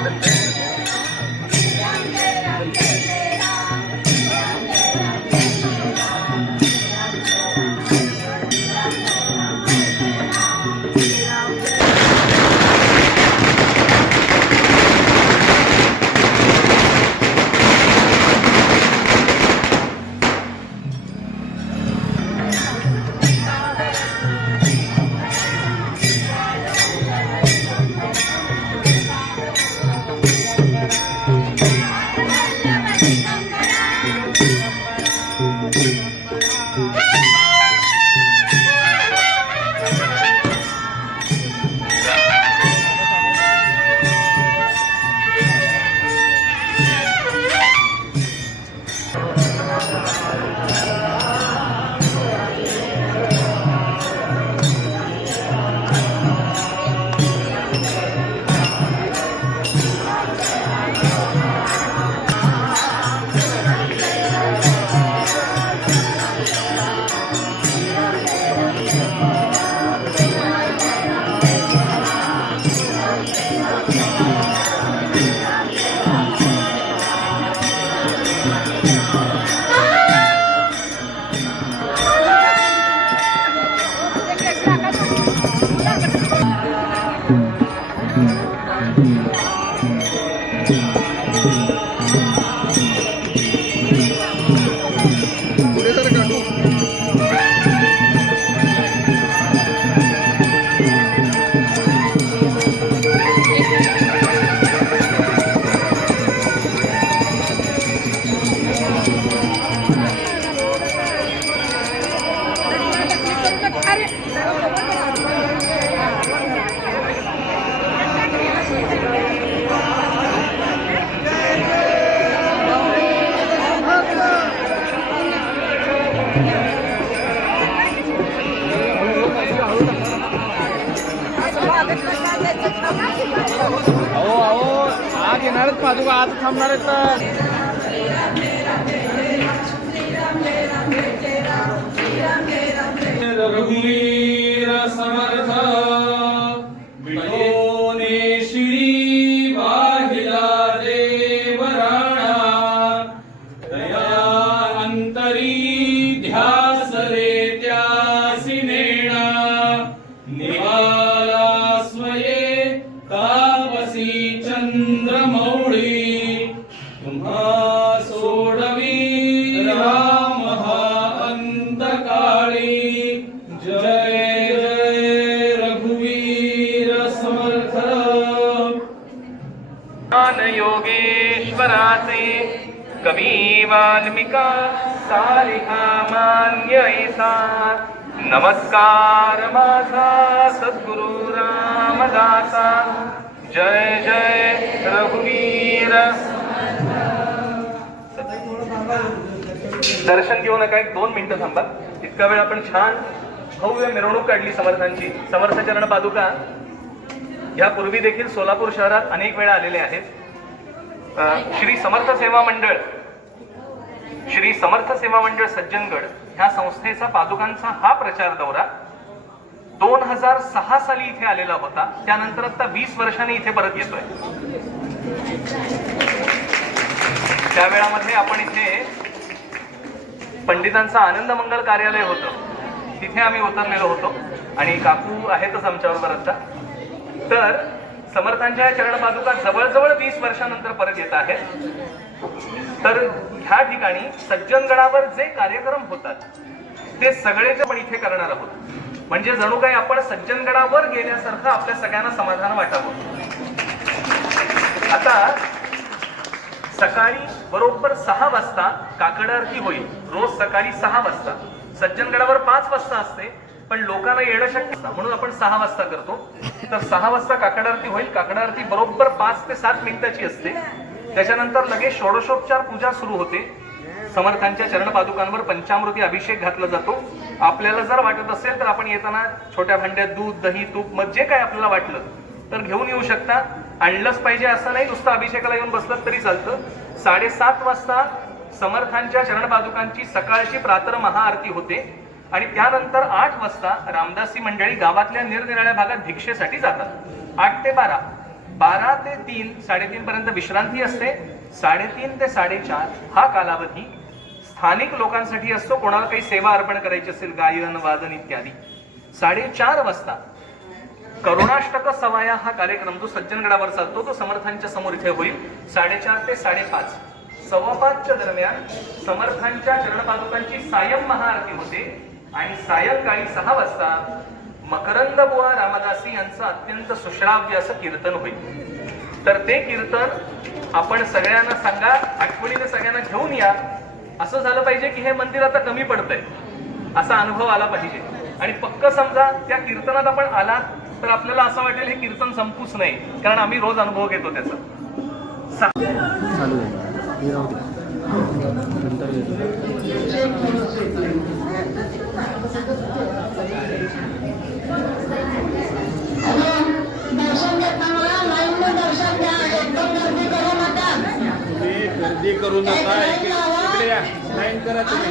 आज येणारच पादुका आज थांबणार आहेत. रघुवीर समर्थ विठोने श्री वाहिला देवराणा दया अंतरी ध्यास रे त्यासी नेणा निवाला स्वये तापसी चंद्रमौळी तुम्हा सोडवी राम हा अंतकाळी. जय जय रघुवीर समर्थ. योगेश्वराचे कवी वाल्मिका सारिका मान्य ऐसा नमस्कार माझा सद्गुरु रामदासा. जय जय रघुवीर. दर्शन घेऊ नका, एक 2 मिनिटं थांबा. इतका वेळ आपण छान भव्य मिरवणूक काढली समर्थांची. समर्थ चरण पादुका यापूर्वी देखील सोलापूर शहरात अनेक वेळा आलेले आहेत. श्री समर्थ सेवा मंडळ सज्जनगड ह्या संस्थेचा पादुकांचा हा प्रचार दौरा 2006 साली इथे आलेला होता. त्यानंतर आता 20 वर्षांनी इथे परत येतोय. त्यावेळामध्ये आपण इथे पंडितांचं आनंद मंगल कार्यालय होतं, तिथे आम्ही उतरलेलो होतो आणि काकू आहेतच आमच्याबरोबर आता. तर समर्थांच्या चरण पादुका जवळजवळ 20 वर्षानंतर परत येत आहेत. तर ह्या ठिकाणी सज्जनगडावर जे कार्यक्रम होतात ते सगळेच आपण इथे करणार आहोत. म्हणजे जणू काही आपण सज्जनगडावर गेल्यासारखं आपल्या सगळ्यांना समाधान वाटावं. आता सकाळी बरोबर 6 वाजता काकड आरती होईल. रोज सकाळी 6 वाजता. सज्जनगडावर 5 वाजता असते, पण लोकांना येणं शक्य नसतं म्हणून आपण 6 वाजता करतो. तर 6 वाजता काकड आरती होईल. काकड आरती बरोबर 5 ते 7 मिनिटाची असते. त्याच्यानंतर लगेच षोडशोपचार पूजा सुरू होते. समर्थांच्या चरण पादुकांवर पंचामृती अभिषेक घातला जातो. आपल्याला जर वाटत असेल तर आपण येताना छोट्या भांड्यात दूध, दही, तूप मग जे काय आपल्याला वाटलं तर घेऊन येऊ शकता. आणलंच पाहिजे असं नाही, नुसतं अभिषेकाला येऊन बसलं तरी चालतं. 7:30 वाजता समर्थांच्या चरण पादुकांची सकाळची प्रातः महाआरती होते आणि त्यानंतर 8 वाजता रामदासी मंडळी गावातल्या निरनिराळ्या भागात भिक्षेसाठी जातात. 8 ते 12 12 ते 3, 3:30 पर्यंत विश्रांती असते. 3:30 ते 4:30 हा कालावधी स्थानिक लोकांसाठी असतो. कोणाला काही सेवा अर्पण करायची असेल, गायन वादन इत्यादी. 4:30 वाजता करुणाष्टक सवाया हा कार्यक्रम जो सज्जनगडावर चालतो तो समर्थांच्या समोर इथे होईल. 4:30 ते 5:30. 5:15च्या दरम्यान समर्थांच्या चरणपादुकांची सायं महाआरती होते आणि सायंकाळी 6 वाजता मकरंद बुवा रामदासी यांचं अत्यंत सुश्राव्य असं कीर्तन होईल. तर ते कीर्तन आपण सगळ्यांना सांगा, आठवणीने सगळ्यांना घेऊन या. असं झालं पाहिजे की हे मंदिर आता कमी पडतंय असा अनुभव आला पाहिजे. आणि पक्क समजा त्या कीर्तनात आपण आलात तर आपल्याला असं वाटेल हे कीर्तन संपूच नाही, कारण आम्ही रोज अनुभव घेतो त्याचा. गर्दी करू नका. इकडे या, लाईन करा तुम्ही.